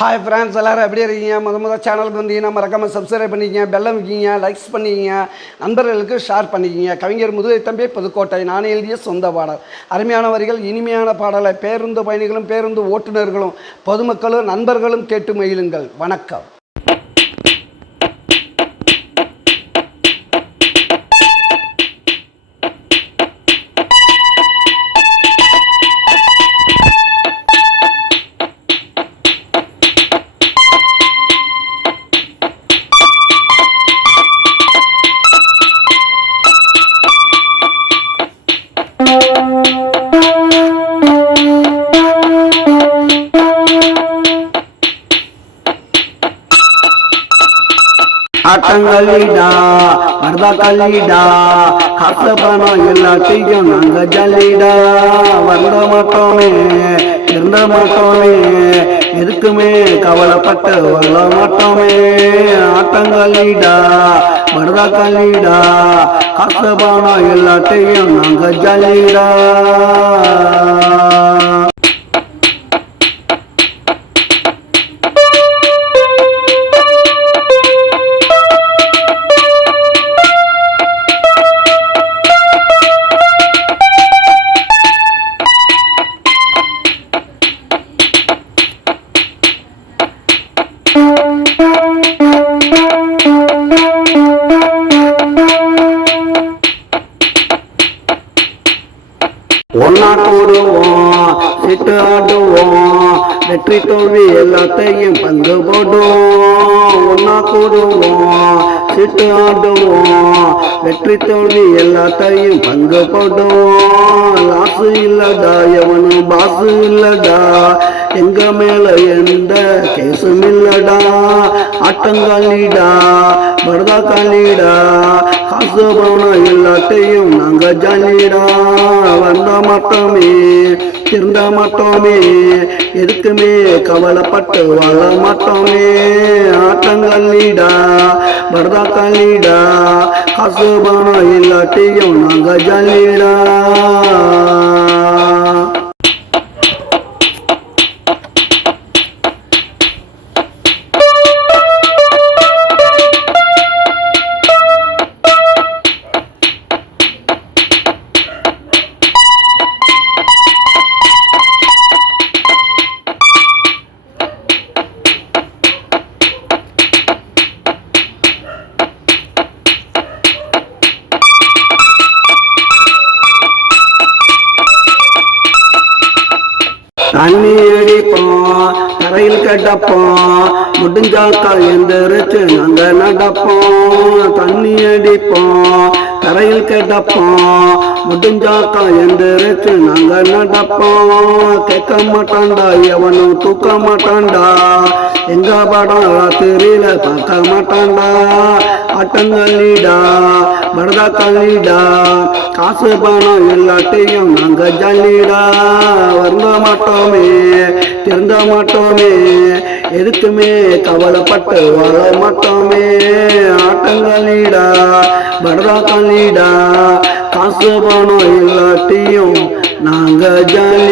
Hi friends, எல்லோரும் எப்படி இருக்கீங்க? முதல் சேனலுக்கு வந்தீங்கன்னா மறக்காமல் சப்ஸ்கிரைப் பண்ணிக்கிங்க, பெல்லம் வைக்கிங்க, லைக்ஸ் பண்ணிக்கிங்க, நண்பர்களுக்கு ஷேர் பண்ணிக்கிங்க. கவிஞர் முதுகை தம்பி புதுக்கோட்டை. நான் எழுதிய சொந்த பாடல். அருமையான வரிகள், இனிமையான பாடலை பேருந்து பயணிகளும் பேருந்து ஓட்டுநர்களும் பொதுமக்களும் நண்பர்களும் கேட்டு மகிழுங்கள். வணக்கம். ஆட்டங்களிடா மருதா கல்லிடா, காசு பணம் எல்லாத்தையும் நாங்க ஜல்லிடா. வந்த மாட்டோமே இருந்த மாட்டோமே, எதுக்குமே கவலைப்பட்டு வர மாட்டோமே. ஆட்டங்களிடா மருதா கல்லிடா, காசு பணம் எல்லாத்தையும் நாங்க ஜல்லிடா. ஒன்னா கூடுவோம், சிட்டு ஆடுவோம், வெற்றி தோல்வி எல்லாத்தையும் பங்கு போடுவோம். ஒன்னா கூடுவோம், சிட்டு ஆடுவோம், வெற்றி தோல்வி எல்லாத்தையும் பங்கு போடுவோம். லாசு இல்லடா, எவனும் பாசு இல்லடா, எங்க மேல எந்த கேசும் இல்லடா. ஆட்டங்காலிடா மருதா காலிடா, காசு பணம் எல்லாத்தையும் நாங்க ஜாலிடா. வந்த மாட்டோமே திருந்த மாட்டோமே, எதுக்குமே கவலைப்பட்டு வாழ மாட்டோமே. ஆட்டங்கள்லீடா மருதா காலிடா, காசு பணம் எல்லாத்தையும் நாங்க ஜாலிடா. தண்ணி அடிப்போம், தரையில் கட்டப்போம், முடிஞ்சாக்கா எந்திரிச்சு நாங்க நடப்போம். தண்ணி அடிப்போம், தரையில் கட்டப்போம், முடிஞ்சாக்கா எந்திரிச்சு நாங்க நடப்போம். கேட்க மாட்டான்டா எவனும் தூக்க மாட்டான்டா, எங்க படம் ராத்திரியில பார்க்க மாட்டான்டா. ஆட்டங்கள்லீடா மருதா கல்லிடா, காசு பணம் எல்லாத்தையும் நாங்க ஜல்லிடா. வந்த மாட்டோமே திருந்த மாட்டோமே, எதுக்குமே கவலைப்பட்டு வாழ மாட்டோமே. ஆட்டங்கள்லீடா மருதா கல்லிடா, காசு பணம் எல்லாத்தையும் நாங்க ஜல்லி.